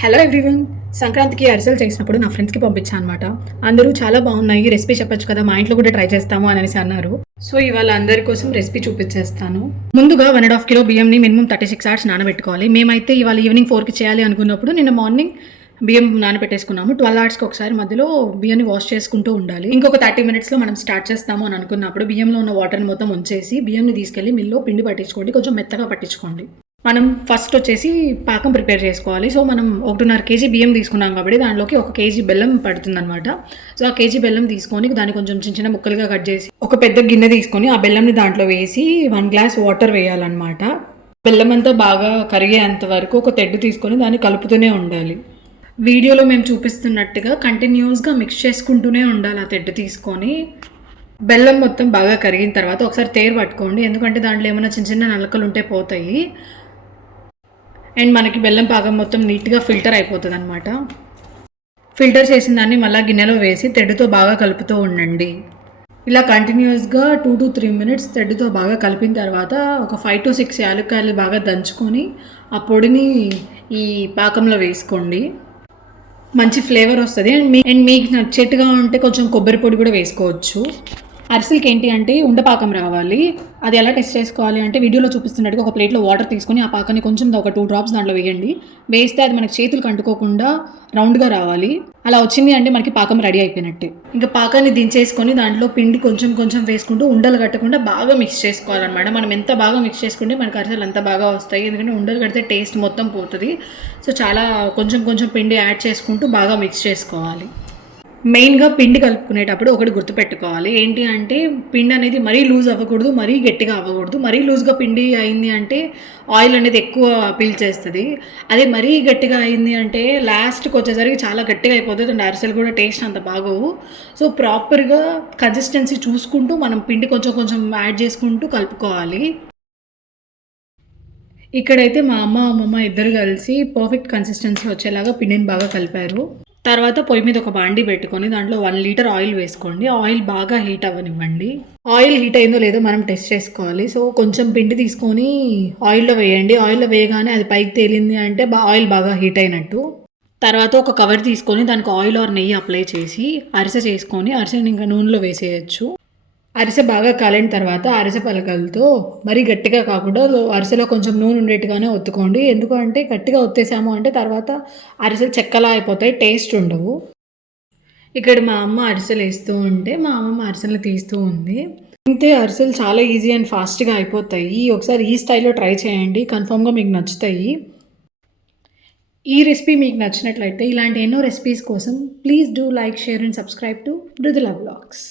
Hello everyone. సంక్రాంతికి అరిసెలు చేసినప్పుడు నా ఫ్రెండ్స్కి పంపించాను అనమాట. అందరూ చాలా బాగున్నాయి, రెసిపీ చెప్పొచ్చు కదా, మా ఇంట్లో కూడా ట్రై చేస్తాము అనేసి అన్నారు. సో ఇవాళ అందరి కోసం రెసిపీ చూపించేస్తాను. ముందుగా 1.5 కిలో బియ్యంని మినిమం 36 అవర్స్ నానబెట్టుకోవాలి. మేమైతే ఇవాళ ఈవినింగ్ 4కి చేయాలి అనుకున్నప్పుడు నిన్న మార్నింగ్ బియ్యం నానబెట్టేసుకున్నాము. 12 అవర్స్కి ఒకసారి మధ్యలో బియ్యాన్ని వాష్ చేసుకుంటూ ఉండాలి. ఇంకొక 30 మినిట్స్లో మనం స్టార్ట్ చేస్తాము అని అనుకున్నప్పుడు బియ్యంలో ఉన్న వాటర్ని మొత్తం ఉంచేసి బియ్యంని తీసుకెళ్ళి మిల్లో పిండి పట్టించుకోండి, కొంచెం మెత్తగా పట్టించుకోండి. మనం ఫస్ట్ వచ్చేసి పాకం ప్రిపేర్ చేసుకోవాలి. సో మనం 1.5 కేజీ బియ్యం తీసుకున్నాం కాబట్టి దాంట్లోకి 1 కేజీ బెల్లం పడుతుందన్నమాట. సో ఆ కేజీ బెల్లం తీసుకొని దాన్ని కొంచెం చిన్న చిన్న ముక్కలుగా కట్ చేసి ఒక పెద్ద గిన్నె తీసుకొని ఆ బెల్లంని దాంట్లో వేసి 1 గ్లాస్ వాటర్ వేయాలన్నమాట. బెల్లం అంతా బాగా కరిగేంత వరకు ఒక తెడ్డు తీసుకొని దాన్ని కలుపుతూనే ఉండాలి. వీడియోలో మేము చూపిస్తున్నట్టుగా కంటిన్యూస్గా మిక్స్ చేసుకుంటూనే ఉండాలి. ఆ తెడ్డు తీసుకొని బెల్లం మొత్తం బాగా కరిగిన తర్వాత ఒకసారి తేరు పట్టుకోండి, ఎందుకంటే దాంట్లో ఏమైనా చిన్న చిన్న నలకలు ఉంటే పోతాయి. అండ్ మనకి బెల్లం పాకం మొత్తం నీట్గా ఫిల్టర్ అయిపోతుంది అనమాట. ఫిల్టర్ చేసిన దాన్ని మళ్ళీ గిన్నెలో వేసి తెడ్డుతో బాగా కలుపుతూ ఉండండి. ఇలా కంటిన్యూస్గా 2 to 3 మినిట్స్ తెడ్డుతో బాగా కలిపిన తర్వాత ఒక 5 to 6 యాలక్కాయలు బాగా దంచుకొని ఆ పొడిని ఈ పాకంలో వేసుకోండి. మంచి ఫ్లేవర్ వస్తుంది. అండ్ మీకు నచ్చేట్టుగా ఉంటే కొంచెం కొబ్బరి పొడి కూడా వేసుకోవచ్చు. అరిసెలకి ఏంటి అంటే ఉండపాకం రావాలి. అది ఎలా టెస్ట్ చేసుకోవాలి అంటే వీడియోలో చూపిస్తున్నట్టుగా ఒక ప్లేట్లో వాటర్ తీసుకొని ఆ పాకాన్ని కొంచెం ఒక 2 డ్రాప్స్ దాంట్లో వేయండి. వేస్తే అది మనకి చేతులకు అంటుకోకుండా రౌండ్గా రావాలి. అలా వచ్చింది అంటే మనకి పాకం రెడీ అయిపోయినట్టే. ఇంకా పాకాన్ని దించేసుకొని దాంట్లో పిండి కొంచెం కొంచెం వేసుకుంటూ ఉండలు కట్టకుండా బాగా మిక్స్ చేసుకోవాలన్నమాట. మనం ఎంత బాగా మిక్స్ చేసుకుంటే మనకి అరిసెలు అంత బాగా వస్తాయి, ఎందుకంటే ఉండలు కడితే టేస్ట్ మొత్తం పోతుంది. సో చాలా కొంచెం కొంచెం పిండి యాడ్ చేసుకుంటూ బాగా మిక్స్ చేసుకోవాలి. మెయిన్గా పిండి కలుపుకునేటప్పుడు ఒకటి గుర్తుపెట్టుకోవాలి, ఏంటి అంటే పిండి అనేది మరీ లూజ్ అవ్వకూడదు, మరీ గట్టిగా అవ్వకూడదు. మరీ లూజ్గా పిండి అయింది అంటే ఆయిల్ అనేది ఎక్కువ పీల్చేస్తుంది. అదే మరీ గట్టిగా అయింది అంటే లాస్ట్కి వచ్చేసరికి చాలా గట్టిగా అయిపోతుంది అండ్ అరిసెలు కూడా టేస్ట్ అంత బాగోవు. సో ప్రాపర్గా కన్సిస్టెన్సీ చూసుకుంటూ మనం పిండి కొంచెం కొంచెం యాడ్ చేసుకుంటూ కలుపుకోవాలి. ఇక్కడైతే మా అమ్మమ్మ ఇద్దరు కలిసి పర్ఫెక్ట్ కన్సిస్టెన్సీ వచ్చేలాగా పిండిని బాగా కలిపారు. తర్వాత పొయ్యి మీద ఒక బాండీ పెట్టుకొని దాంట్లో 1 లీటర్ ఆయిల్ వేసుకోండి. ఆయిల్ బాగా హీట్ అవ్వనివ్వండి. ఆయిల్ హీట్ అయిందో లేదో మనం టెస్ట్ చేసుకోవాలి. సో కొంచెం పిండి తీసుకొని ఆయిల్లో వేయండి. ఆయిల్లో వేయగానే అది పైకి తేలింది అంటే ఆయిల్ బాగా హీట్ అయినట్టు. తర్వాత ఒక కవర్ తీసుకొని దానికి ఆయిల్ ఆర్ నెయ్యి అప్లై చేసి అరిసె చేసుకొని అరిసెని ఇంకా నూనెలో వేసేయచ్చు. అరిసె బాగా కాలిన తర్వాత అరిసె పలకలతో మరీ గట్టిగా కాకుండా అరిసెలో కొంచెం నూనె ఉండేట్టుగానే ఒత్తుకోండి. ఎందుకంటే గట్టిగా ఒత్తేసాము అంటే తర్వాత అరిసెలు చెక్కలా అయిపోతాయి, టేస్ట్ ఉండవు. ఇక్కడ మా అమ్మ అరిసెలు వేస్తూ ఉంటే మా అమ్మమ్మ అరిసెలు తీస్తూ ఉంది. ఇంతే, అరిసెలు చాలా ఈజీ అండ్ ఫాస్ట్గా అయిపోతాయి. ఒకసారి ఈ స్టైల్లో ట్రై చేయండి, కన్ఫామ్గా మీకు నచ్చుతాయి. ఈ రెసిపీ మీకు నచ్చినట్లయితే ఇలాంటి ఎన్నో రెసిపీస్ కోసం please do like, share and subscribe to Mrudula vlogs.